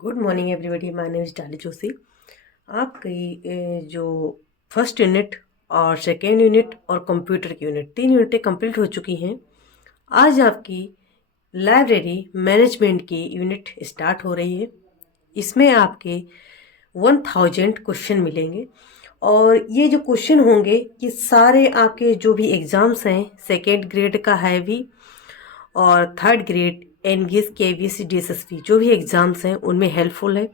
Good morning everybody, my name is डाली जोशी। आपकी जो फर्स्ट यूनिट और सेकेंड यूनिट और कंप्यूटर की यूनिट 3 यूनिटें कंप्लीट हो चुकी हैं। आज आपकी लाइब्रेरी मैनेजमेंट की यूनिट स्टार्ट हो रही है। इसमें आपके 1000 क्वेश्चन मिलेंगे और ये जो क्वेश्चन होंगे ये सारे आपके जो भी एग्ज़ाम्स हैं, सेकेंड ग्रेड का है भी और थर्ड ग्रेड एनगीएस केवीएस डीएसएसपी जो भी एग्ज़ाम्स हैं उनमें हेल्पफुल है।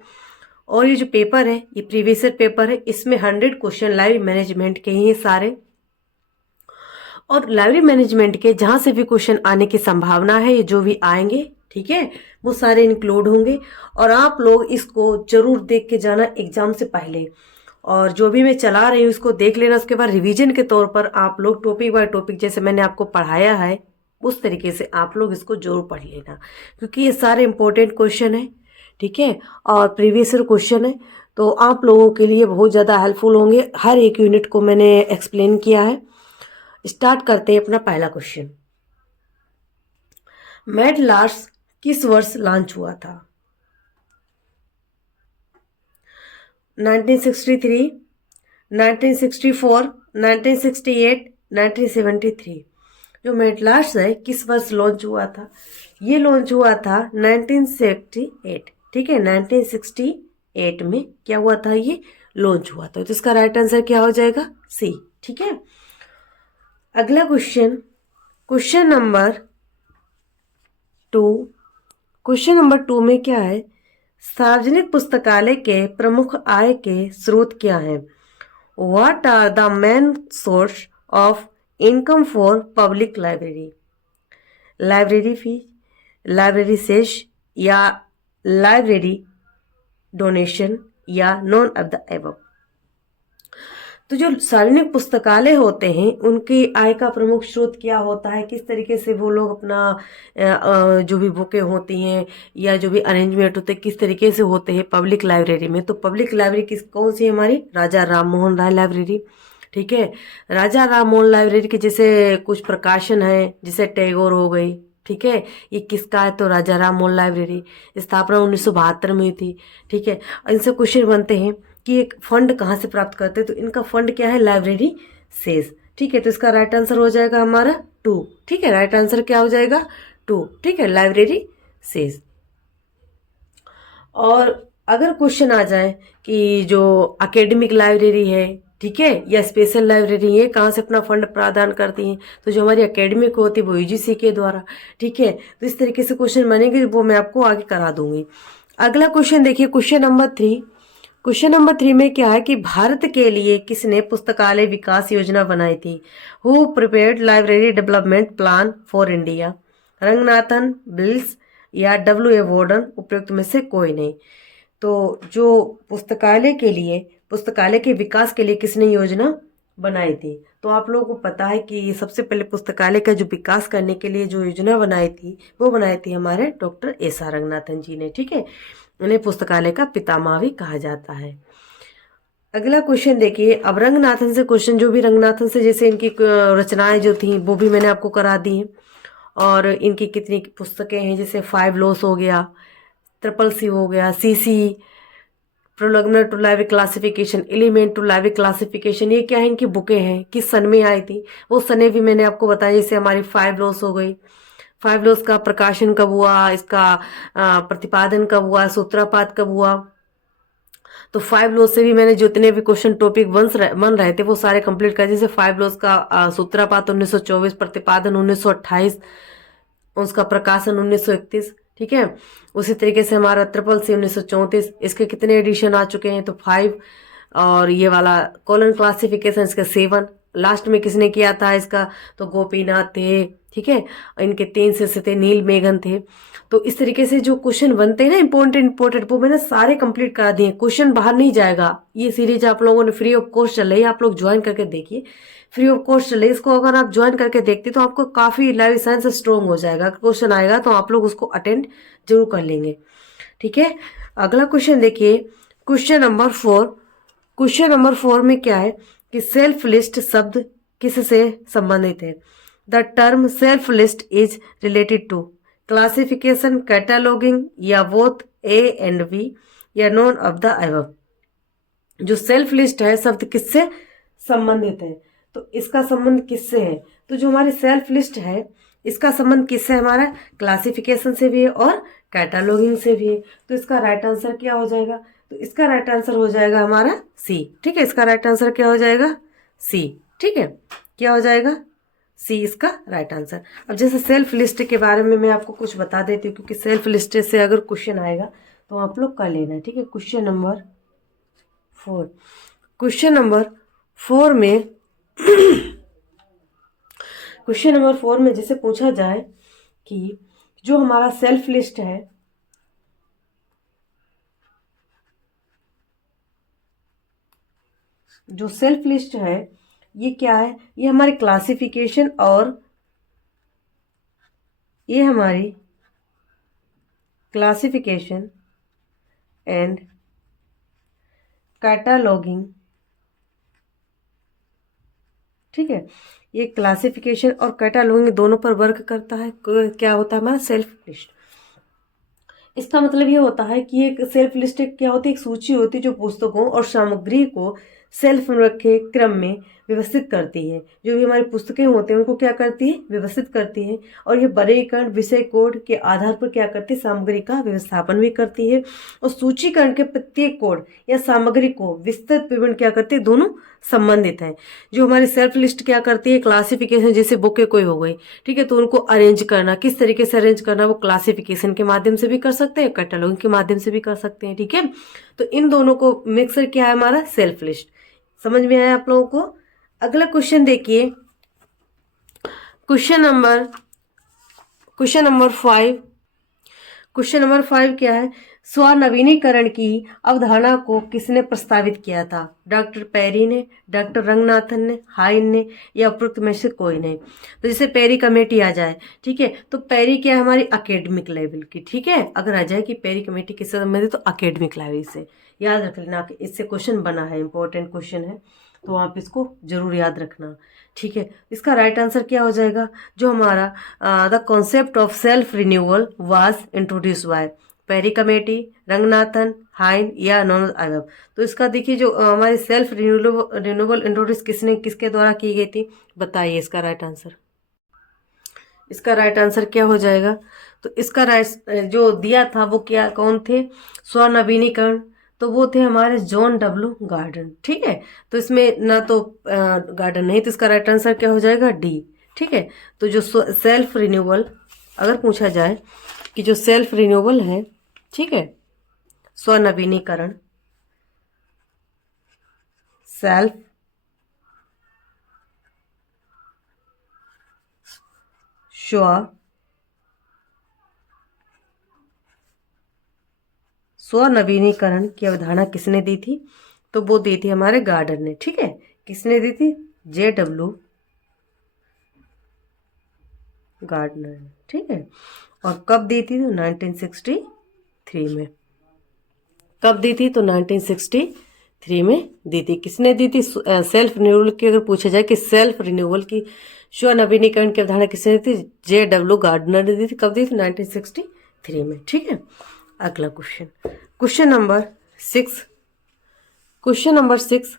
और ये जो पेपर है ये प्रीवियस ईयर पेपर है, इसमें 100 क्वेश्चन लाइब्रेरी मैनेजमेंट के ही हैं सारे। और लाइब्रेरी मैनेजमेंट के जहाँ से भी क्वेश्चन आने की संभावना है, ये जो भी आएंगे ठीक है वो सारे इंक्लूड होंगे। और आप लोग इसको जरूर देख के जाना एग्जाम से पहले, और जो भी मैं चला रही हूँ उसको देख लेना। उसके बाद रिवीजन के तौर पर आप लोग टॉपिक बाय टॉपिक जैसे मैंने आपको पढ़ाया है उस तरीके से आप लोग इसको जरूर पढ़ लेना, क्योंकि ये सारे इंपॉर्टेंट क्वेश्चन है ठीक है और प्रीवियस ईयर क्वेश्चन है, तो आप लोगों के लिए बहुत ज़्यादा हेल्पफुल होंगे। हर एक यूनिट को मैंने एक्सप्लेन किया है। स्टार्ट करते हैं अपना पहला क्वेश्चन। मैड लार्स किस वर्ष लॉन्च हुआ था? 1963, 1964, 1968, 1973। जो मेडलार्स है किस वर्ष लॉन्च हुआ था? ये लॉन्च हुआ था 1968 ठीक है। 1968 में क्या हुआ था? ये लॉन्च हुआ था। तो इसका राइट आंसर क्या हो जाएगा? सी ठीक है। अगला question, question number 2। Question number 2 में क्या है? सार्वजनिक पुस्तकालय के प्रमुख आय के स्रोत क्या हैं? What are the main source of income for public library? Library fee, library cess या लाइब्रेरी डोनेशन या नॉन ऑफ द एबव? तो जो सार्वजनिक पुस्तकालय होते हैं उनकी आय का प्रमुख स्रोत क्या होता है? किस तरीके से वो लोग अपना जो भी बुकें होती हैं या जो भी अरेंजमेंट होते हैं किस तरीके से होते हैं पब्लिक लाइब्रेरी में? तो पब्लिक लाइब्रेरी कौन सी है हमारी? राजा राम मोहन राय लाइब्रेरी ठीक है। राजा राम मोहन लाइब्रेरी के जैसे कुछ प्रकाशन है, जैसे टैगोर हो गई ठीक है, ये किसका है? तो राजा राम मोहन लाइब्रेरी। स्थापना 1972 में हुई थी ठीक है। इनसे क्वेश्चन बनते हैं कि एक फंड कहाँ से प्राप्त करते हैं? तो इनका फंड क्या है? लाइब्रेरी सेज ठीक है। तो इसका राइट आंसर हो जाएगा हमारा 2 ठीक है। राइट आंसर क्या हो जाएगा? 2 ठीक है, लाइब्रेरी सेज। और अगर क्वेश्चन आ जाए कि जो एकेडमिक लाइब्रेरी है ठीक है या स्पेशल लाइब्रेरी है कहाँ से अपना फंड प्रदान करती हैं? तो जो हमारी एकेडमिक होती है वो यूजीसी के द्वारा ठीक है। तो इस तरीके से क्वेश्चन बनेंगे, वो मैं आपको आगे करा दूंगी। अगला क्वेश्चन देखिए, क्वेश्चन नंबर 3। क्वेश्चन नंबर 3 में क्या है कि भारत के लिए किसने पुस्तकालय विकास योजना बनाई थी? Who prepared library development plan for India? Ranganathan, bills या डब्ल्यू ए वॉर्डन? उपयुक्त में से कोई नहीं। तो जो पुस्तकालय के विकास के लिए किसने योजना बनाई थी? तो आप लोगों को पता है कि सबसे पहले पुस्तकालय का जो विकास करने के लिए जो योजना बनाई थी वो बनाई थी हमारे डॉक्टर एस आर रंगनाथन जी ने ठीक है। उन्हें पुस्तकालय का पितामह भी कहा जाता है। अगला क्वेश्चन देखिए, अब रंगनाथन से क्वेश्चन, जो भी रंगनाथन से जैसे इनकी रचनाएं जो थी वो भी मैंने आपको करा दी हैं। और इनकी कितनी पुस्तकें हैं, जैसे 5 लॉस हो गया, ट्रिपल सी हो गया, CC, prolegomena to library classification, element to library classification, ये क्या है? इनकी बुकें हैं, किस सन में आई थी वो सने भी मैंने आपको बताया। जैसे हमारी 5 लॉस हो गई, 5 लॉस का प्रकाशन कब हुआ, इसका प्रतिपादन कब हुआ, सूत्रपात कब हुआ? तो 5 लॉस से भी मैंने जितने भी क्वेश्चन टॉपिक बन रहे थे वो सारे कंप्लीट कर। जैसे 5 लॉस का सूत्रपात 1924, प्रतिपादन 1928, उसका प्रकाशन 1931 ठीक है। उसी तरीके से हमारा ट्रिपल सी 1934, इसके कितने एडिशन आ चुके हैं? तो 5। और ये वाला कॉलन क्लासिफिकेशन इसका 7। लास्ट में किसने किया था इसका? तो गोपीनाथ थे ठीक है। इनके 3 शिष्य थे, नील मेघन थे। तो इस तरीके से जो क्वेश्चन बनते हैं ना इंपॉर्टेंट वो मैंने सारे कंप्लीट करा दिए। क्वेश्चन बाहर नहीं जाएगा। ये सीरीज आप लोगों ने फ्री ऑफ कॉस्ट चल रही है, आप लोग ज्वाइन करके देखिए। फ्री ऑफ कॉस्ट चले, इसको अगर आप ज्वाइन करके देखते तो आपको काफी लाइफ साइंस स्ट्रॉन्ग हो जाएगा। क्वेश्चन आएगा तो आप लोग उसको अटेंड जरूर कर लेंगे ठीक है। अगला क्वेश्चन देखिए, क्वेश्चन नंबर 4। क्वेश्चन नंबर 4 में क्या है कि सेल्फ लिस्ट शब्द किससे संबंधित है? The term shelf list is related to classification, cataloguing, या बोथ ए एंड बी, या नॉन ऑफ द अबव। जो सेल्फ लिस्ट है शब्द किससे संबंधित है? तो इसका संबंध किससे है? तो जो हमारी सेल्फ लिस्ट है इसका संबंध किससे है? हमारा क्लासिफिकेशन से भी है और कैटालॉगिंग से भी है। तो इसका राइट आंसर क्या हो जाएगा? तो इसका राइट आंसर हो जाएगा हमारा सी। ठीक है, इसका राइट आंसर क्या हो जाएगा? सी। ठीक है, क्या हो जाएगा? सी इसका राइट आंसर। अब जैसे सेल्फ लिस्ट के बारे में मैं आपको कुछ बता देती हूँ, क्योंकि सेल्फ लिस्ट से अगर क्वेश्चन आएगा तो आप लोग कर लेना। ठीक है, क्वेश्चन नंबर 4। क्वेश्चन नंबर 4 में क्वेश्चन नंबर 4 में जैसे पूछा जाए कि जो हमारा सेल्फ लिस्ट है, जो सेल्फ लिस्ट है ये क्या है? ये हमारी क्लासिफिकेशन और ये हमारी क्लासिफिकेशन एंड कैटालॉगिंग। ठीक है, ये क्लासिफिकेशन और कैटालॉगिंग दोनों पर वर्क करता है। क्या होता है हमारा सेल्फ लिस्ट? इसका मतलब ये होता है कि एक सेल्फ लिस्ट क्या होती है? एक सूची होती है जो पुस्तकों और सामग्री को सेल्फ रखे क्रम में व्यवस्थित करती है। जो भी हमारी पुस्तकें होते हैं उनको क्या करती है? व्यवस्थित करती है। और ये वर्गीकरण विषय कोड के आधार पर क्या करती है? सामग्री का व्यवस्थापन भी करती है। और सूचीकरण के प्रत्येक कोड या सामग्री को विस्तृत विवरण क्या करती है? दोनों संबंधित है। जो हमारी सेल्फ लिस्ट क्या करती है? क्लासिफिकेशन, जैसे बुकें कोई हो गई, ठीक है, तो उनको अरेंज करना, किस तरीके से अरेंज करना, वो क्लासिफिकेशन के माध्यम से भी कर सकते हैं, कैटलॉगिंग के माध्यम से भी कर सकते हैं। ठीक है, तो इन दोनों को मिक्सर क्या है हमारा? Self list. समझ में आया आप लोगों को? अगला क्वेश्चन देखिए, क्वेश्चन नंबर 5। क्वेश्चन नंबर 5 क्या है? स्वनवीनीकरण की अवधारणा को किसने प्रस्तावित किया था? डॉक्टर पेरी ने, डॉक्टर रंगनाथन ने, हाइन ने, या उपरोक्त में से कोई नहीं? तो जैसे पेरी कमेटी आ जाए, ठीक है, तो पेरी क्या है? हमारी एकेडमिक लेवल की। ठीक है, अगर आ जाए कि पेरी कमेटी किससे संबंधित, तो एकेडमिक लेवल से याद रख लेना कि इससे क्वेश्चन बना है, इंपॉर्टेंट क्वेश्चन है, तो आप इसको जरूर याद रखना। ठीक है, इसका राइट आंसर क्या हो जाएगा? जो हमारा the concept of self renewal was introduce by Perry committee, Ranganathan, Hine, या नॉन अबव। तो इसका देखिए, जो हमारी सेल्फ रिन्यूअल इंट्रोड्यूस किसके द्वारा की गई थी? बताइए इसका राइट आंसर। इसका राइट आंसर क्या हो जाएगा? तो इसका राइट जो दिया था वो क्या, कौन थे? स्वनवीनीकरण, तो वो थे हमारे जॉन डब्ल्यू गार्डन। ठीक है, तो इसमें ना तो गार्डन नहीं, तो इसका राइट आंसर क्या हो जाएगा? डी। ठीक है, तो जो सेल्फ रिन्यूअल अगर पूछा जाए कि जो सेल्फ रिन्यूअल है, ठीक है, स्वनवीनीकरण, सेल्फ स्वनवीनीकरण की अवधारणा किसने दी थी? तो वो दी थी हमारे गार्डन ने। ठीक है, किसने दी थी? JW Gardner. ठीक है, और कब दी थी? तो 1963 में। कब दी थी? तो 1963 में दी थी। किसने दी थी? सेल्फ रिन्यूअल की अगर पूछा जाए कि सेल्फ रिन्यूअल की स्वनवीनीकरण की अवधारणा किसने दी थी? JW गार्डनर ने दी थी। कब दी थी? 1963 में। ठीक है, अगला question, question number 6। Question number 6,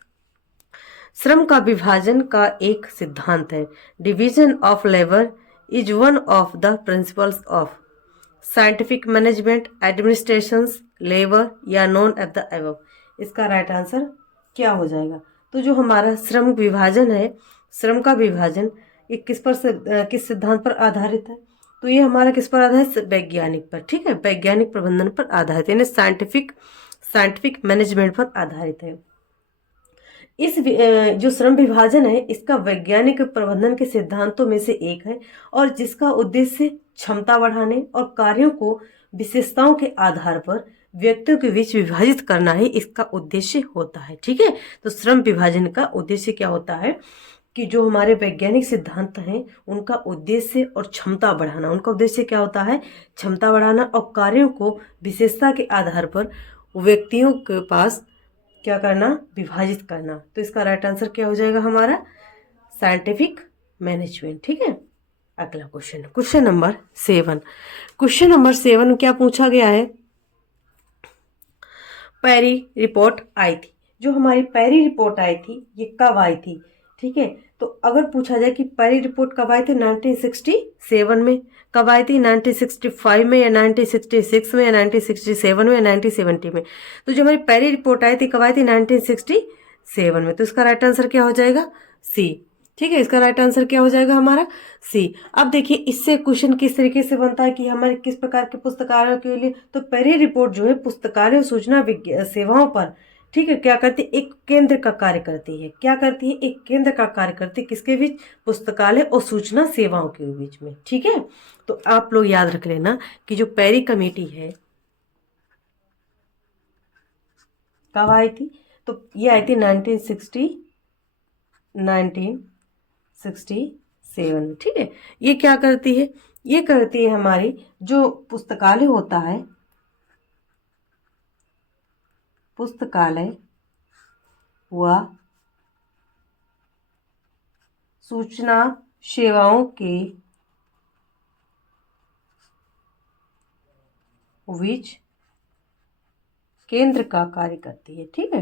श्रम का विभाजन का एक सिद्धांत है। Division of labour is one of the principles of scientific management, administration, labour, या नॉन ऑफ द अबव। इसका राइट आंसर क्या हो जाएगा? तो जो हमारा श्रम विभाजन है, श्रम का विभाजन, ये किस सिद्धांत पर आधारित है? तो ये हमारा किस पर आधारित है? वैज्ञानिक पर। ठीक है, वैज्ञानिक प्रबंधन पर आधारित, यानी साइंटिफिक मैनेजमेंट पर आधारित है। इस जो श्रम विभाजन है इसका वैज्ञानिक प्रबंधन के सिद्धांतों में से एक है, और जिसका उद्देश्य क्षमता बढ़ाने और कार्यों को विशेषताओं के आधार पर व्यक्तियों के बीच विभाजित करना ही इसका उद्देश्य होता है। ठीक है, तो श्रम विभाजन का उद्देश्य क्या होता है कि जो हमारे वैज्ञानिक सिद्धांत हैं उनका उद्देश्य और क्षमता बढ़ाना। उनका उद्देश्य क्या होता है? क्षमता बढ़ाना, और कार्यों को विशेषता के आधार पर व्यक्तियों के पास क्या करना? विभाजित करना। तो इसका राइट आंसर क्या हो जाएगा हमारा? Scientific management. ठीक है, अगला question, question number 7। Question number 7 क्या पूछा गया है? पेरी रिपोर्ट आई थी, जो हमारी पेरी रिपोर्ट आई थी ये कब आई थी? ठीक है, तो अगर पूछा जाए कि पेरी रिपोर्ट कब आई थी 1967 में, कब आई थी 1965 में, या 1966 में, या 1967 में, या 1970 में, तो जो हमारी पेरी रिपोर्ट आई थी कब आई थी 1967 में, तो इसका राइट आंसर क्या हो जाएगा? सी। ठीक है, इसका राइट आंसर क्या हो जाएगा हमारा? सी। अब देखिए इससे क्वेश्चन किस तरीके से बनता है कि हमारे किस प्रकार के पुस्तकालयों के लिए, तो पेरी रिपोर्ट जो है पुस्तकालय सूचना सेवाओं पर, ठीक है, क्या करती है? एक केंद्र का कार्य करती है। क्या करती है? एक केंद्र का कार्य करती है, किसके बीच? पुस्तकालय और सूचना सेवाओं के बीच में। ठीक है, तो आप लोग याद रख लेना कि जो पेरी कमेटी है कब आई थी, तो ये आई थी 1967 में। ठीक है, ये क्या करती है? ये करती है हमारी जो पुस्तकालय होता है, पुस्तकालय व सूचना सेवाओं के बीच केंद्र का कार्य करती है। ठीक है,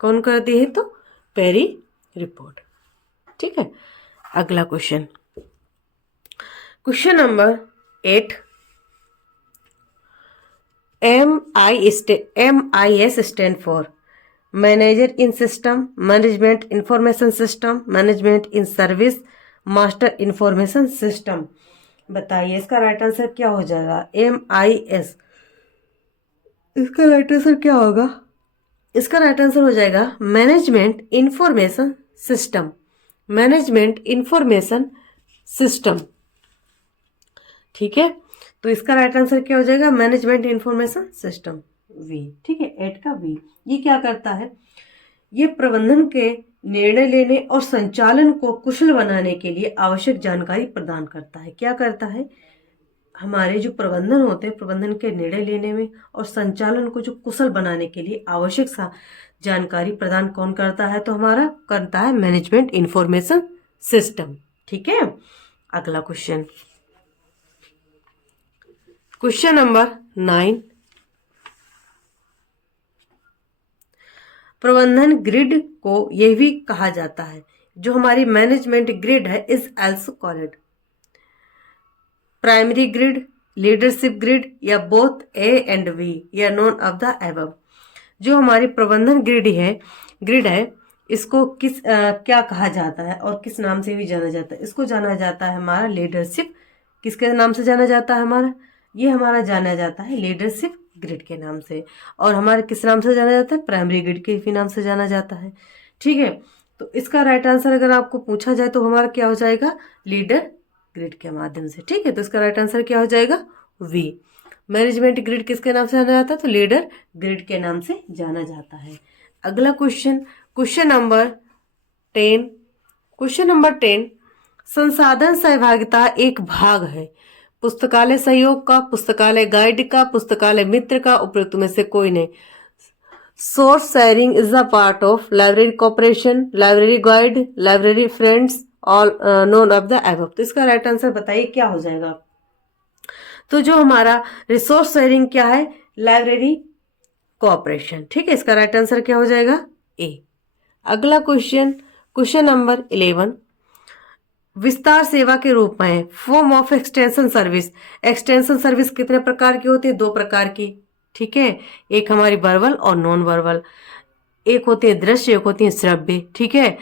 कौन करती है? तो पेरी रिपोर्ट। ठीक है, अगला question, question number 8। MIS stand for manager in system, management information system, management in service, master information system. बताइए इसका राइट आंसर क्या हो जाएगा? MIS, इसका राइट आंसर क्या होगा? इसका राइट आंसर हो जाएगा management information system, management information system. ठीक है, तो इसका राइट आंसर क्या हो जाएगा? Management information system, V. ठीक है, 8 का वी। ये क्या करता है? ये प्रबंधन के निर्णय लेने और संचालन को कुशल बनाने के लिए आवश्यक जानकारी प्रदान करता है। क्या करता है? हमारे जो प्रबंधन होते हैं, प्रबंधन के निर्णय लेने में और संचालन को जो कुशल बनाने के लिए आवश्यक सा जानकारी प्रदान कौन करता है? तो हमारा करता है मैनेजमेंट इंफॉर्मेशन सिस्टम। ठीक है, अगला क्वेश्चन, क्वेश्चन नंबर 9। प्रबंधन ग्रिड को यह भी कहा जाता है, जो हमारी मैनेजमेंट ग्रिड है is also called primary grid, leadership grid, या बोथ ए एंड बी, या नॉन ऑफ द एबव। जो हमारी प्रबंधन ग्रिड है इसको क्या कहा जाता है और किस नाम से भी जाना जाता है? इसको जाना जाता है हमारा लीडरशिप, किसके नाम से जाना जाता है? ये हमारा जाना जाता है लीडरशिप ग्रिड के नाम से। और हमारे किस नाम से जाना जाता है? प्राइमरी ग्रिड के भी नाम से जाना जाता है। ठीक है, तो इसका राइट आंसर अगर आपको पूछा जाए तो हमारा क्या हो जाएगा? लीडर ग्रिड के माध्यम से। ठीक है, तो इसका राइट आंसर क्या हो जाएगा? वी। मैनेजमेंट ग्रिड किसके नाम से जाना जाता है? तो लीडर ग्रिड के नाम से जाना जाता है। अगला question, question number 10। Question number 10, संसाधन सहभागिता एक भाग है पुस्तकालय सहयोग का, पुस्तकालय गाइड का, पुस्तकालय मित्र का, उपयुक्त में से कोई नहीं। Source sharing is a part of library cooperation, library guide, library friends, all none of the above. तो इसका राइट आंसर बताइए क्या हो जाएगा? तो जो हमारा रिसोर्स शेयरिंग क्या है? Library cooperation. ठीक है, इसका राइट आंसर क्या हो जाएगा? ए। अगला क्वेश्चन, क्वेश्चन नंबर 11, विस्तार सेवा के रूप में form of extension service. Extension service कितने प्रकार की होती है? 2 प्रकार की। ठीक है, एक हमारी वर्बल और नॉन वर्बल। एक होती है दृश्य, एक होती है श्रव्य। ठीक है,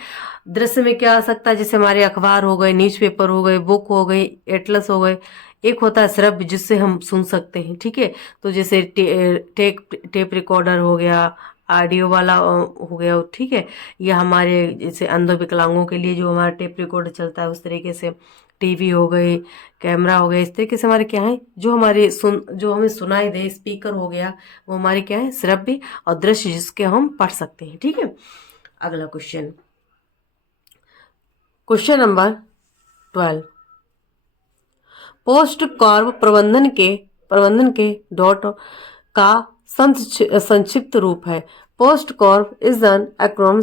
दृश्य में क्या आ सकता है? जैसे हमारे अखबार हो गए, न्यूज़पेपर हो गए, बुक हो गई, एटलस हो गए। एक होता है श्रव्य जिससे हम सुन सकते हैं। ठीक है, तो जैसे टेप रिकॉर्डर हो गया, ऑडियो वाला हो गया। ठीक है, या हमारे जैसे अंध विकलांगों के लिए जो हमारा टेप रिकॉर्डर चलता है उस तरीके से, टीवी हो गई, कैमरा हो गया, इस तरीके से हमारे क्या है जो हमारे जो हमें सुनाई दे, स्पीकर हो गया, वो हमारे क्या है? श्रव्य और दृश्य जिसके हम पढ़ सकते हैं। ठीक है, अगला question, question number 12, post Corp प्रबंधन के डॉट का संक्षिप्त रूप है। Post Corp is an acronym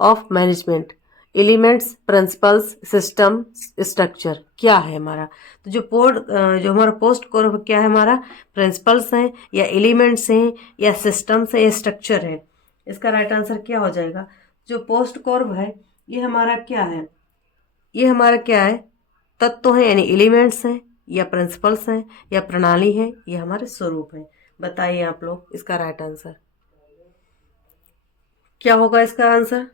of management elements principles system structure. क्या है हमारा, तो जो हमारा पोस्ट कॉर्प क्या है, हमारा प्रिंसिपल्स हैं या एलिमेंट्स हैं या सिस्टम्स है या स्ट्रक्चर है। इसका राइट आंसर क्या हो जाएगा, जो पोस्ट कॉर्प है ये हमारा क्या है, ये हमारा क्या है, तत्व है यानी एलिमेंट्स हैं या प्रिंसिपल्स हैं या प्रणाली है, ये हमारे स्वरूप है। बताइए आप लोग इसका राइट आंसर क्या होगा। इसका आंसर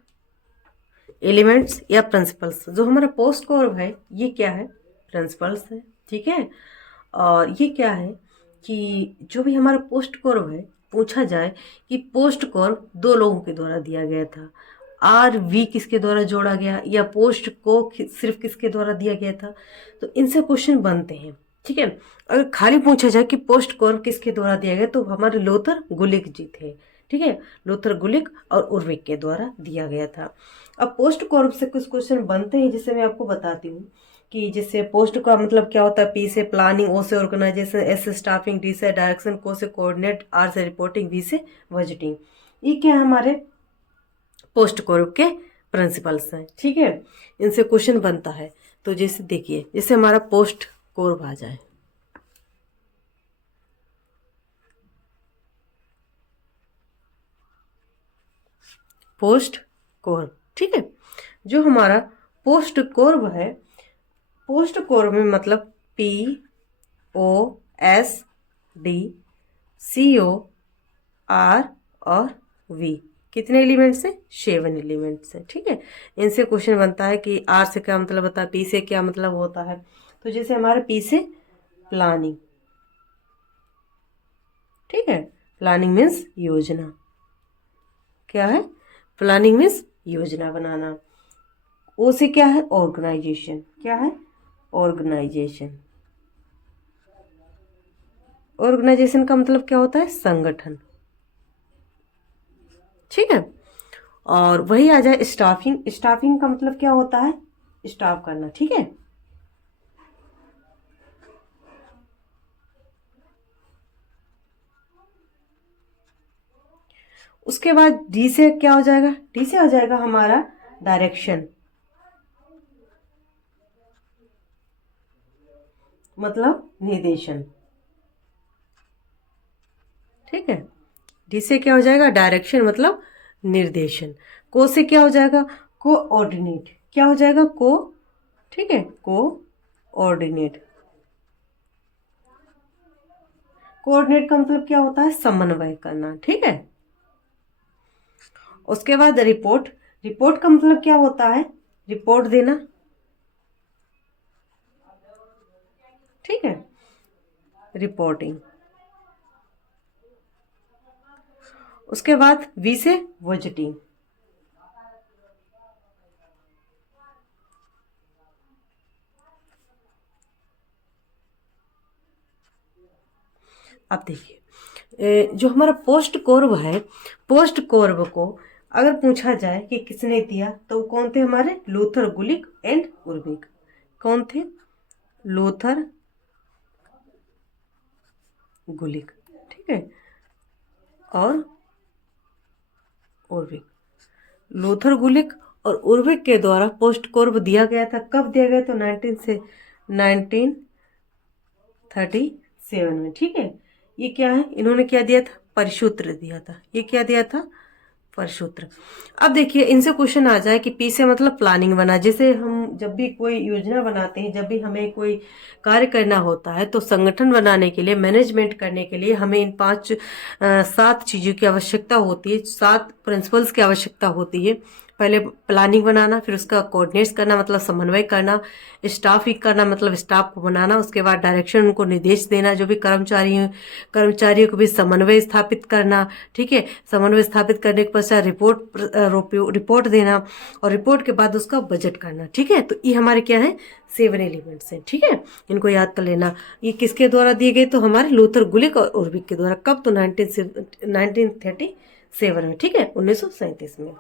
एलिमेंट्स या प्रिंसिपल्स। जो हमारा पोस्ट कॉर्प है ये क्या है, प्रिंसिपल्स है, ठीक है। और ये क्या है कि जो भी हमारा पोस्ट कॉर्प है, पूछा जाए कि पोस्ट कॉर्प दो लोगों के द्वारा दिया गया था, आर वी किसके द्वारा जोड़ा गया या पोस्ट को सिर्फ किसके द्वारा दिया गया था, तो इनसे क्वेश्चन बनते हैं, ठीक है। अगर खाली पूछा जाए कि पोस्ट कॉर्प किसके द्वारा दिया गया, तो हमारे लोथर गुलिक जी थे, ठीक है। लोथर गुलिक और उर्विक के द्वारा दिया गया था। अब पोस्ट कॉर्प से कुछ क्वेश्चन बनते हैं, जिसे मैं आपको बताती हूँ कि जिससे पोस्ट का मतलब क्या होता है, पी से प्लानिंग, ओ से ऑर्गेनाइजेशन, एस से स्टाफिंग, डी से डायरेक्शन, को से कोऑर्डिनेट, आर से रिपोर्टिंग, वी से बजटिंग। ये क्या है, हमारे पोस्ट कॉर्प के प्रिंसिपल्स हैं, ठीक है। इनसे क्वेश्चन बनता है। तो जैसे देखिए, जैसे हमारा पोस्ट कॉर्प आ जाए, पोस्ट कॉर्प, ठीक है। जो हमारा पोस्ट कॉर्प है, पोस्ट कॉर्प में मतलब P O S D C O R और वी कितने एलिमेंट्स हैं, 7 एलिमेंट्स हैं, ठीक है। इनसे क्वेश्चन बनता है कि आर से क्या मतलब होता है, पी से क्या मतलब होता है। तो जैसे हमारे पी से प्लानिंग, ठीक है, प्लानिंग मीन्स योजना, क्या है, प्लानिंग मीन्स योजना बनाना। ओ से क्या है, ऑर्गेनाइजेशन, क्या है, ऑर्गेनाइजेशन। ऑर्गेनाइजेशन का मतलब क्या होता है, संगठन, ठीक है। और वही आ जाए स्टाफिंग, स्टाफिंग का मतलब क्या होता है, स्टाफ करना, ठीक है। उसके बाद डी से क्या हो जाएगा, डी से हो जाएगा हमारा डायरेक्शन, मतलब निर्देशन, ठीक है। डी से क्या हो जाएगा, डायरेक्शन मतलब निर्देशन। को से क्या हो जाएगा, कोऑर्डिनेट, क्या हो जाएगा, को, ठीक है, कोऑर्डिनेट। कोऑर्डिनेट का मतलब क्या होता है, समन्वय करना, ठीक है। उसके बाद रिपोर्ट, रिपोर्ट का मतलब क्या होता है, रिपोर्ट देना, ठीक है, रिपोर्टिंग। उसके बाद वी से बजटिंग, अब देखिए जो हमारा पोस्ट कॉर्प है, पोस्ट कॉर्प को अगर पूछा जाए कि किसने दिया, तो कौन थे हमारे, लोथर गुलिक एंड उर्विक। कौन थे, लोथर गुलिक, ठीक है, और उर्विक। लोथर गुलिक और उर्विक के द्वारा पोस्ट कॉर्प दिया गया था। कब दिया गया, तो 1937 में, ठीक है। ये क्या है, इन्होंने क्या दिया था, परिसूत्र दिया था। ये क्या दिया था, परिसूत्र। अब देखिए इनसे क्वेश्चन आ जाए कि पी से मतलब प्लानिंग बना, जैसे हम जब भी कोई योजना बनाते हैं, जब भी हमें कोई कार्य करना होता है, तो संगठन बनाने के लिए, मैनेजमेंट करने के लिए हमें इन 7 चीज़ों की आवश्यकता होती है, 7 प्रिंसिपल्स की आवश्यकता होती है। पहले प्लानिंग बनाना, फिर उसका कोऑर्डिनेट्स करना मतलब समन्वय करना, स्टाफ करना मतलब स्टाफ को बनाना, उसके बाद डायरेक्शन, उनको निर्देश देना, जो भी कर्मचारियों को भी समन्वय स्थापित करना, ठीक है। समन्वय स्थापित करने के पश्चात रिपोर्ट देना, और रिपोर्ट के बाद उसका बजट करना, ठीक है। तो ये हमारे क्या है, 7 एलिमेंट्स हैं, ठीक है। इनको याद कर लेना। ये किसके द्वारा दिए गए, तो हमारे लोथर गुलिक और उर्विक के द्वारा। कब, तो 1937 में, ठीक है, 1937 में।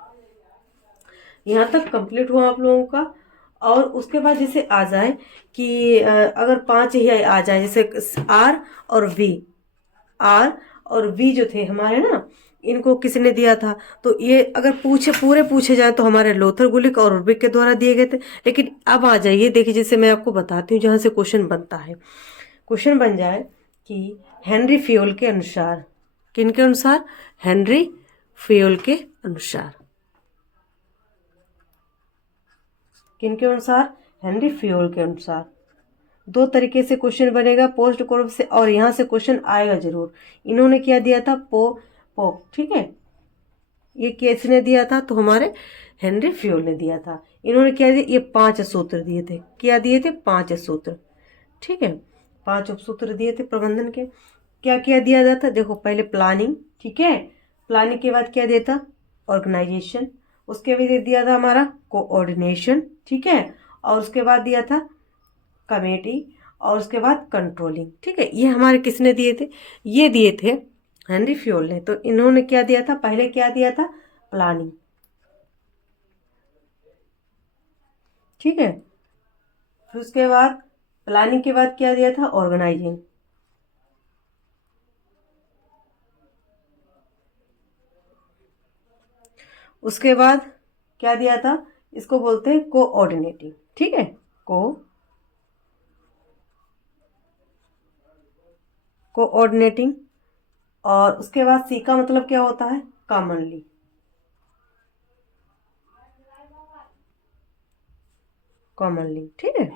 यहाँ तक कंप्लीट हुआ आप लोगों का। और उसके बाद जैसे आ जाए कि अगर 5 ही आ जाए, जैसे आर और वी, आर और वी जो थे हमारे ना, इनको किसने दिया था? तो ये अगर पूरे पूछे जाए तो हमारे लोथर गुलिक और उर्बिक के द्वारा दिए गए थे। लेकिन अब आ जाइए, देखिए जैसे मैं आपको बताती हूँ जहाँ से क्वेश्चन बनता है। क्वेश्चन बन जाए कि हेनरी फ्योल के अनुसार, किन के अनुसार? हेनरी फ्योल के अनुसार। किन के अनुसार? हेनरी फ्योल के अनुसार। दो तरीके से क्वेश्चन बनेगा, पोस्ट कोरब से, और यहाँ से क्वेश्चन आएगा जरूर। इन्होंने क्या दिया था? पोप, ठीक है। ये किसने दिया था? तो हमारे हेनरी फ्योल ने दिया था। इन्होंने क्या दिया? ये 5 सूत्र दिए थे। क्या दिए थे? 5 सूत्र, ठीक है। 5 उपसूत्र दिए थे प्रबंधन के। क्या क्या दिया जाता? देखो, पहले प्लानिंग, ठीक है। प्लानिंग के बाद क्या देता? ऑर्गेनाइजेशन। उसके बाद दिया था हमारा कोऑर्डिनेशन, ठीक है। और उसके बाद दिया था कमेटी, और उसके बाद कंट्रोलिंग, ठीक है। ये हमारे किसने दिए थे? ये दिए थे हेनरी फ्योल ने। तो इन्होंने क्या दिया था? पहले क्या दिया था? प्लानिंग, ठीक है। फिर उसके बाद प्लानिंग के बाद क्या दिया था? ऑर्गेनाइजिंग। उसके बाद क्या दिया था? इसको बोलते हैं कोऑर्डिनेटिंग, ठीक है। कोऑर्डिनेटिंग। और उसके बाद सी का मतलब क्या होता है? कॉमनली। कॉमनली, ठीक है।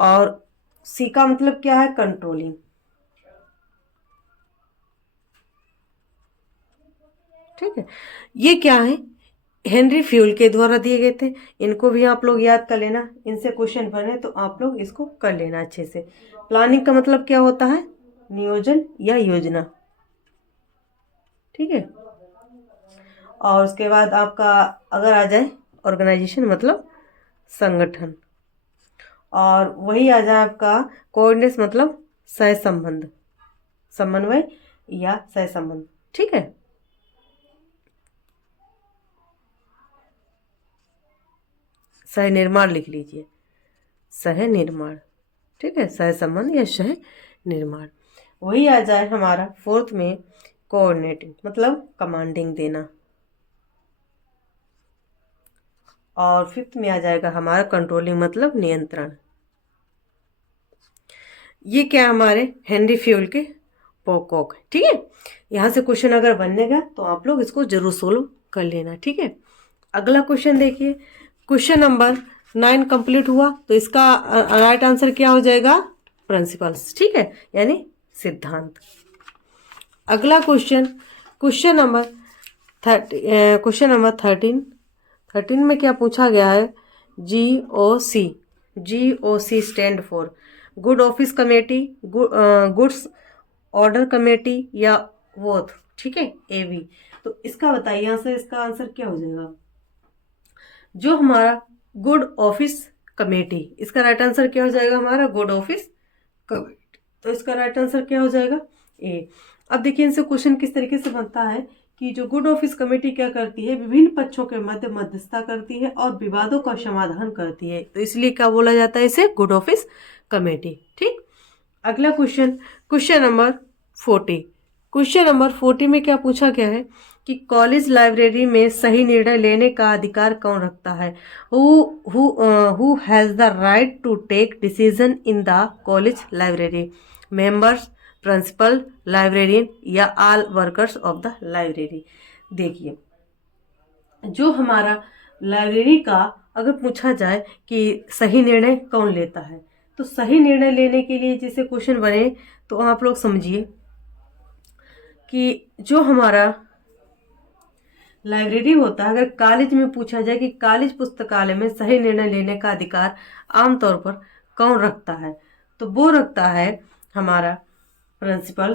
और सी का मतलब क्या है? कंट्रोलिंग, ठीक है। ये क्या है? हेनरी फ्यूल के द्वारा दिए गए थे। इनको भी आप लोग याद कर लेना, इनसे क्वेश्चन बने तो आप लोग इसको कर लेना अच्छे से। प्लानिंग का मतलब क्या होता है? नियोजन या योजना, ठीक है। और उसके बाद आपका अगर आ जाए ऑर्गेनाइजेशन मतलब संगठन, और वही आ जाए आपका कोऑर्डिनेशन मतलब सहसंबंध, समन्वय या सहसंबंध, ठीक है। सह निर्माण लिख लीजिए, सह निर्माण, ठीक है। सह संबंध या सह निर्माण। वही आ जाए हमारा फोर्थ में कोऑर्डिनेटिंग मतलब कमांडिंग देना, और फिफ्थ में आ जाएगा हमारा कंट्रोलिंग मतलब नियंत्रण। ये क्या हमारे हेनरी फ्यूल के पोकॉक, ठीक है। यहाँ से क्वेश्चन अगर बनेगा तो आप लोग इसको जरूर सोल्व कर लेना, ठीक है। अगला क्वेश्चन देखिए, क्वेश्चन नंबर 9 कंप्लीट हुआ तो इसका राइट आंसर क्या हो जाएगा? प्रिंसिपल्स, ठीक है, यानी सिद्धांत। अगला क्वेश्चन, क्वेश्चन नंबर 13 में क्या पूछा गया है? GOC। GOC stand for good office committee, goods order committee या वोथ, ठीक है, AB। तो इसका बताइए, यहाँ से इसका आंसर क्या हो जाएगा? जो हमारा गुड ऑफिस कमेटी, इसका राइट आंसर क्या हो जाएगा? हमारा गुड ऑफिस कमेटी। तो इसका राइट आंसर क्या हो जाएगा? ए। अब देखिए इनसे क्वेश्चन किस तरीके से बनता है कि जो गुड ऑफिस कमेटी क्या करती है? विभिन्न पक्षों के मध्य मध्यस्थता करती है और विवादों का समाधान करती है, तो इसलिए क्या बोला जाता है इसे? गुड ऑफिस कमेटी, ठीक। अगला question, question number 40। Question number 40 में क्या पूछा गया है कि कॉलेज लाइब्रेरी में सही निर्णय लेने का अधिकार कौन रखता है? Who has the right to take decision in the college library? Members, principal, librarian या all workers of the library? देखिए, जो हमारा लाइब्रेरी का अगर पूछा जाए कि सही निर्णय कौन लेता है, तो सही निर्णय लेने के लिए जैसे क्वेश्चन बने तो आप लोग समझिए कि जो हमारा लाइब्रेरी होता है, अगर कॉलेज में पूछा जाए कि कॉलेज पुस्तकालय में सही निर्णय लेने का अधिकार आमतौर पर कौन रखता है, तो वो रखता है हमारा प्रिंसिपल,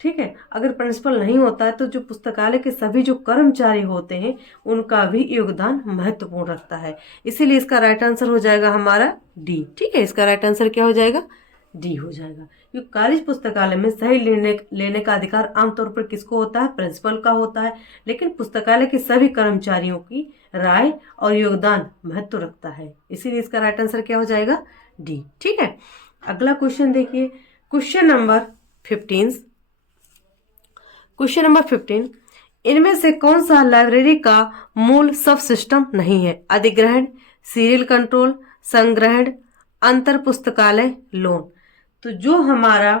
ठीक है। अगर प्रिंसिपल नहीं होता है तो जो पुस्तकालय के सभी जो कर्मचारी होते हैं उनका भी योगदान महत्वपूर्ण रखता है, इसीलिए इसका राइट आंसर हो जाएगा हमारा डी, ठीक है। इसका राइट आंसर क्या हो जाएगा? डी हो जाएगा, क्योंकि कॉलेज पुस्तकालय में सही निर्णय लेने का अधिकार आमतौर पर किसको होता है? प्रिंसिपल का होता है, लेकिन पुस्तकालय के सभी कर्मचारियों की राय और योगदान महत्व रखता है, इसीलिए इसका राइट आंसर क्या हो जाएगा? डी, ठीक है। अगला क्वेश्चन देखिए, क्वेश्चन नंबर 15। क्वेश्चन नंबर 15, इनमें से कौन सा लाइब्रेरी का मूल सब सिस्टम नहीं है? अधिग्रहण, सीरियल कंट्रोल, संग्रहण, अंतर पुस्तकालय, लोन। तो जो हमारा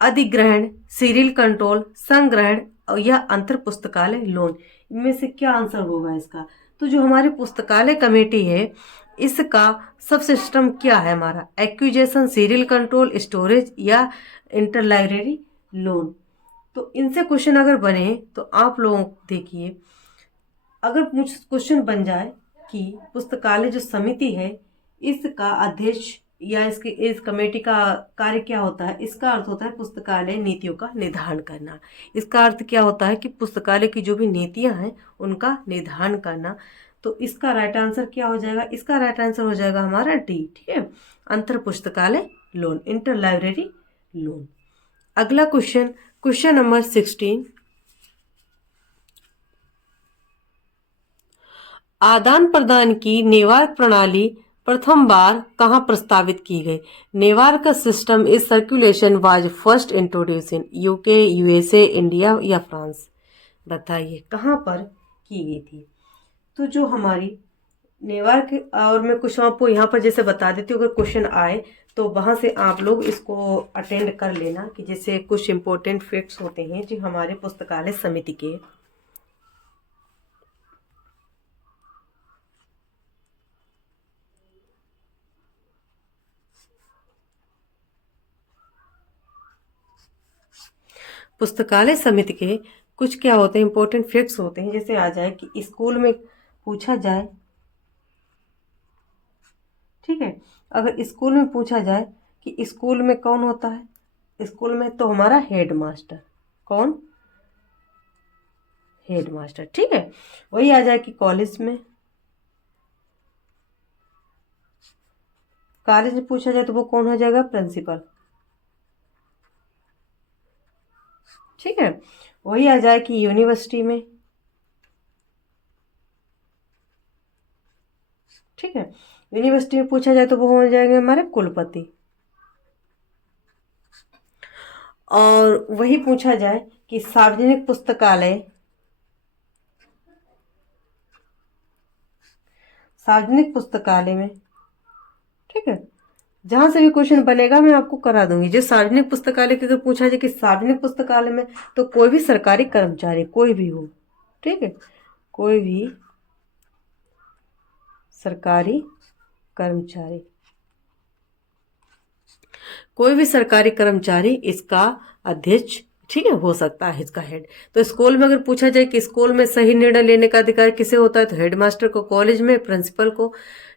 अधिग्रहण, सीरियल कंट्रोल, संग्रहण या अंतर पुस्तकालय लोन, इनमें से क्या आंसर होगा इसका? तो जो हमारी पुस्तकालय कमेटी है इसका सब सिस्टम क्या है हमारा? एक्विजिशन, सीरियल कंट्रोल, स्टोरेज या इंटर लाइब्रेरी लोन। तो इनसे क्वेश्चन अगर बने तो आप लोग देखिए, अगर क्वेश्चन बन जाए कि पुस्तकालय जो समिति है इसका अध्यक्ष या इसके इस कमेटी का कार्य क्या होता है, इसका अर्थ होता है पुस्तकालय नीतियों का निर्धारण करना। इसका अर्थ क्या होता है कि पुस्तकालय की जो भी नीतियां हैं उनका निर्धारण करना। तो इसका राइट आंसर क्या हो जाएगा? इसका राइट आंसर हो जाएगा हमारा डी। ठीक है, अंतर पुस्तकालय लोन, इंटर लाइब्रेरी लोन। अगला क्वेश्चन, क्वेश्चन नंबर 16, आदान प्रदान की नेवार्क प्रणाली प्रथम बार कहाँ प्रस्तावित की गई? Newark system is circulation was first introduce in UK, USA, India या फ्रांस। बताइए कहाँ पर की गई थी? तो जो हमारी नेवार्क, और मैं कुछ आपको यहाँ पर जैसे बता देती हूँ, अगर क्वेश्चन आए तो वहाँ से आप लोग इसको अटेंड कर लेना कि जैसे कुछ इम्पोर्टेंट फैक्ट्स होते हैं जो हमारे पुस्तकालय समिति के। पुस्तकालय समिति के कुछ क्या होते हैं, इंपॉर्टेंट फैक्ट्स होते हैं। जैसे आ जाए कि स्कूल में पूछा जाए, ठीक है, अगर स्कूल में पूछा जाए कि स्कूल में कौन होता है, स्कूल में तो हमारा हेड मास्टर। कौन? Head master. ठीक है, वही आ जाए कि कॉलेज में, कॉलेज में पूछा जाए तो वो कौन हो जाएगा? प्रिंसिपल। ठीक है, वही आ जाए कि यूनिवर्सिटी में, ठीक है, यूनिवर्सिटी में पूछा जाए तो वो हो जाएंगे हमारे कुलपति। और वही पूछा जाए कि सार्वजनिक पुस्तकालय, सार्वजनिक पुस्तकालय में, ठीक है, जहां से भी क्वेश्चन बनेगा मैं आपको करा दूंगी। जो सार्वजनिक पुस्तकालय की अगर पूछा जाए कि सार्वजनिक पुस्तकालय में, तो कोई भी सरकारी कर्मचारी, कोई भी हो, ठीक है, कोई भी सरकारी कर्मचारी, कोई भी सरकारी कर्मचारी इसका अध्यक्ष, ठीक है, हो सकता है इसका हेड। तो स्कूल में अगर पूछा जाए कि स्कूल में सही निर्णय लेने का अधिकार किसे होता है, तो हेडमास्टर को, कॉलेज में प्रिंसिपल को,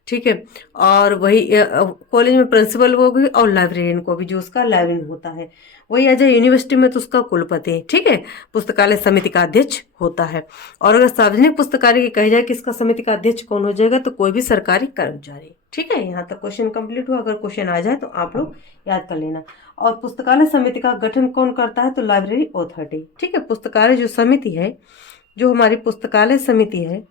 ठीक है, और वही कॉलेज में प्रिंसिपल को भी और लाइब्रेरियन को भी, जो उसका लाइब्रेरियन होता है। वही आ जाए यूनिवर्सिटी में तो उसका कुलपति, ठीक है, पुस्तकालय समिति का अध्यक्ष होता है। और अगर सार्वजनिक पुस्तकालय की कही जाए कि इसका समिति का अध्यक्ष कौन हो जाएगा, तो कोई भी सरकारी कर्मचारी। ठीक है, यहाँ तक क्वेश्चन कंप्लीट हुआ। अगर क्वेश्चन आ जाए तो आप लोग याद कर लेना। और पुस्तकालय समिति का गठन कौन करता है? तो लाइब्रेरी अथॉरिटी। ठीक है, पुस्तकालय जो समिति है, जो हमारी पुस्तकालय समिति है,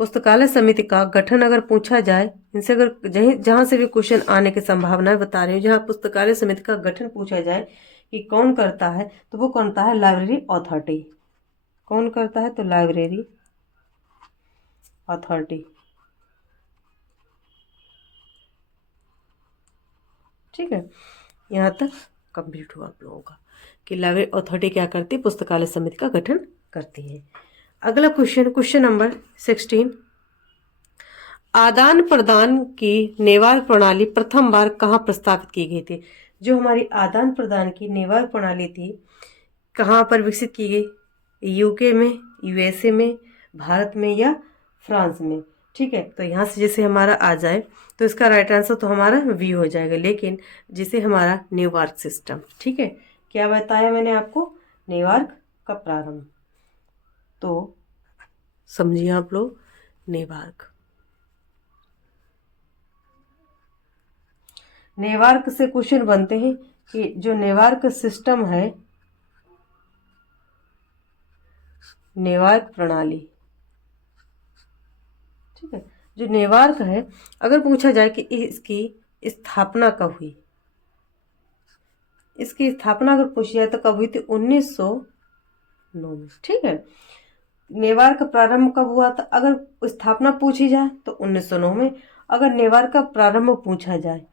पुस्तकालय समिति का गठन अगर पूछा जाए, इनसे अगर जहां से भी क्वेश्चन आने की संभावनाएं बता रही हूँ, जहां पुस्तकालय समिति का गठन पूछा जाए कि कौन करता है, तो वो करता है लाइब्रेरी अथॉरिटी। कौन करता है? तो लाइब्रेरी अथॉरिटी। ठीक है, यहाँ तक कंप्लीट हुआ आप लोगों का कि लाइब्रेरी अथॉरिटी क्या करती है? पुस्तकालय समिति का गठन करती है। अगला क्वेश्चन, क्वेश्चन नंबर 16, आदान प्रदान की नेवार प्रणाली प्रथम बार कहाँ प्रस्तावित की गई थी? जो हमारी आदान प्रदान की नेवार प्रणाली थी, कहाँ पर विकसित की गई? यूके में, यूएसए में, भारत में या फ्रांस में। ठीक है, तो यहाँ से जैसे हमारा आ जाए तो इसका राइट आंसर तो हमारा वी हो जाएगा, लेकिन जिसे हमारा नेवार्क सिस्टम। ठीक है, क्या बताया मैंने आपको? नेवार्क का प्रारंभ। तो समझिए आप लोग, नेवार्क, नेवार्क से क्वेश्चन बनते हैं कि जो नेवार्क सिस्टम है, नेवार्क प्रणाली, ठीक है, जो नेवार्क है, अगर पूछा जाए कि इसकी स्थापना कब हुई, इसकी स्थापना अगर पूछी जाए तो कब हुई थी? 1909 में। ठीक है, नेवार्क का प्रारंभ कब हुआ था? अगर स्थापना पूछी जाए तो 1909 में। अगर नेवार्क का प्रारंभ पूछा जाए,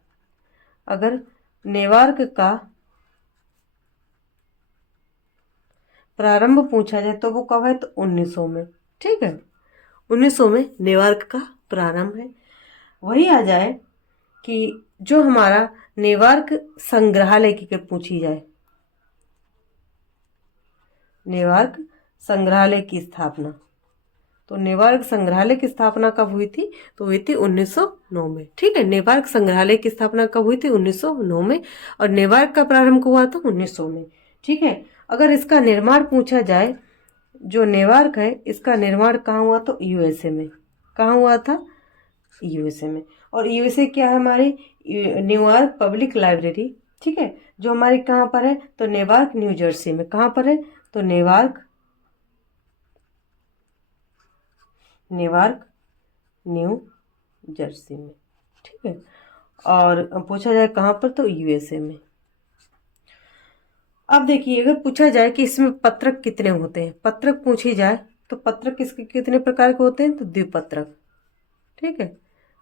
अगर नेवार्क का प्रारंभ पूछा जाए तो वो कब है? तो 1900 में। ठीक है, 1900 में नेवार्क का प्रारंभ है। वही आ जाए कि जो हमारा नेवार्क संग्रहालय की अगर पूछी जाए, नेवार्क संग्रहालय की स्थापना, तो नेवार्क संग्रहालय की स्थापना कब हुई थी? तो हुई थी 1909 में। ठीक है, नेवार्क संग्रहालय की स्थापना कब हुई थी? 1909 में। और नेवार्क का प्रारंभ हुआ था 1900 में। ठीक है, अगर इसका निर्माण पूछा जाए, जो नेवार्क है इसका निर्माण कहाँ हुआ? तो यूएसए में। कहाँ हुआ था? यूएसए में। और यूएसए क्या है? हमारी न्यूयॉर्क पब्लिक लाइब्रेरी। ठीक है, जो हमारी कहाँ पर है? तो नेवार्क न्यू जर्सी में। कहाँ पर है? तो नेवार्क न्यू जर्सी में। ठीक है, और पूछा जाए कहाँ पर? तो यूएसए में। अब देखिए, अगर पूछा जाए कि इसमें पत्रक कितने होते हैं, पत्रक पूछी जाए तो पत्रक किसके कितने प्रकार के होते हैं? तो द्विपत्रक। ठीक है,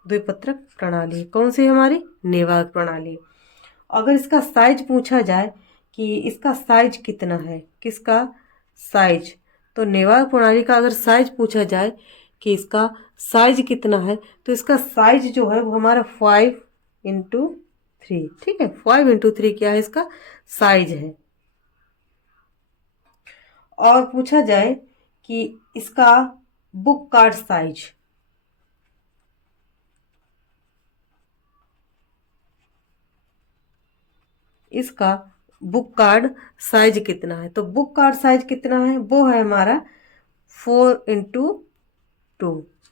द्विपत्रक प्रणाली कौन सी है? हमारी नेवार्क प्रणाली। अगर इसका साइज पूछा जाए कि इसका साइज कितना है, किसका साइज? तो नेवार्क प्रणाली का अगर साइज पूछा जाए कि इसका साइज कितना है, तो इसका साइज जो है वो हमारा 5x3। ठीक है, 5x3 क्या है? इसका साइज है। और पूछा जाए कि इसका बुक कार्ड साइज, इसका बुक कार्ड साइज कितना है? तो बुक कार्ड साइज कितना है? वो है हमारा 4x2।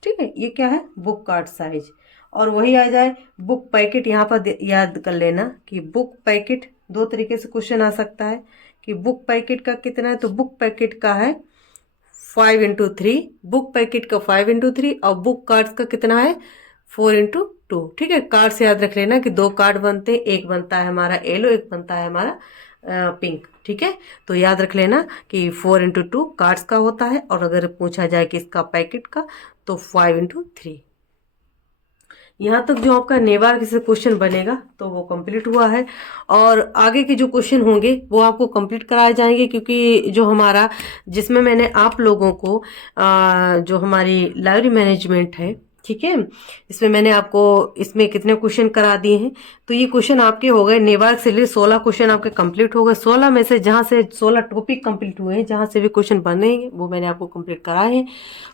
ठीक है, ये क्या है? Book card size. और वही आ जाए बुक पैकेट, यहाँ पर याद कर लेना कि बुक पैकेट दो तरीके से क्वेश्चन आ सकता है कि बुक पैकेट का कितना है? तो बुक पैकेट का है 5x3, बुक पैकेट का 5x3, और बुक कार्ड का कितना है? 4x2। ठीक है, कार्ड से याद रख लेना कि दो कार्ड बनते हैं, एक बनता है हमारा येलो, एक बनता है हमारा पिंक। ठीक है, तो याद रख लेना कि 4x2 कार्ड्स का होता है, और अगर पूछा जाए कि इसका पैकेट का तो 5x3। यहाँ तक जो आपका नेवार्क से क्वेश्चन बनेगा तो वो कंप्लीट हुआ है, और आगे के जो क्वेश्चन होंगे वो आपको कंप्लीट कराए जाएंगे, क्योंकि जो हमारा जिसमें मैंने आप लोगों को जो हमारी लाइब्रेरी मैनेजमेंट है, ठीक है, इसमें मैंने आपको इसमें कितने क्वेश्चन करा दिए हैं। तो ये क्वेश्चन आपके हो गए नेवार्क से लिए 16 क्वेश्चन आपके कंप्लीट हो गए। 16 में से जहाँ से 16 टॉपिक कंप्लीट हुए हैं, जहाँ से भी क्वेश्चन बनेंगे वो मैंने आपको कंप्लीट कराए हैं।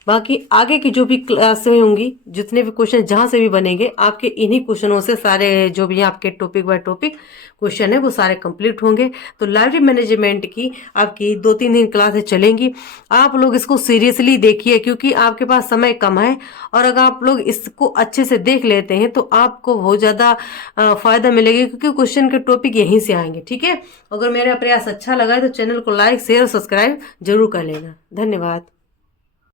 बाकी आगे की जो भी क्लासें होंगी, जितने भी क्वेश्चन जहाँ से भी बनेंगे, आपके इन्हीं क्वेश्चनों से सारे जो भी आपके टॉपिक बाय टॉपिक क्वेश्चन है वो सारे कंप्लीट होंगे। तो लाइब्रेरी मैनेजमेंट की आपकी 2-3 दिन क्लासें चलेंगी। आप लोग इसको सीरियसली देखिए, क्योंकि आपके पास समय कम है, और अगर आप लोग इसको अच्छे से देख लेते हैं तो आपको बहुत ज़्यादा फायदा मिलेगा, क्योंकि क्वेश्चन के टॉपिक यहीं से आएंगे। ठीक है, अगर मेरा प्रयास अच्छा लगा है तो चैनल को लाइक शेयर और सब्सक्राइब जरूर कर लेना। धन्यवाद।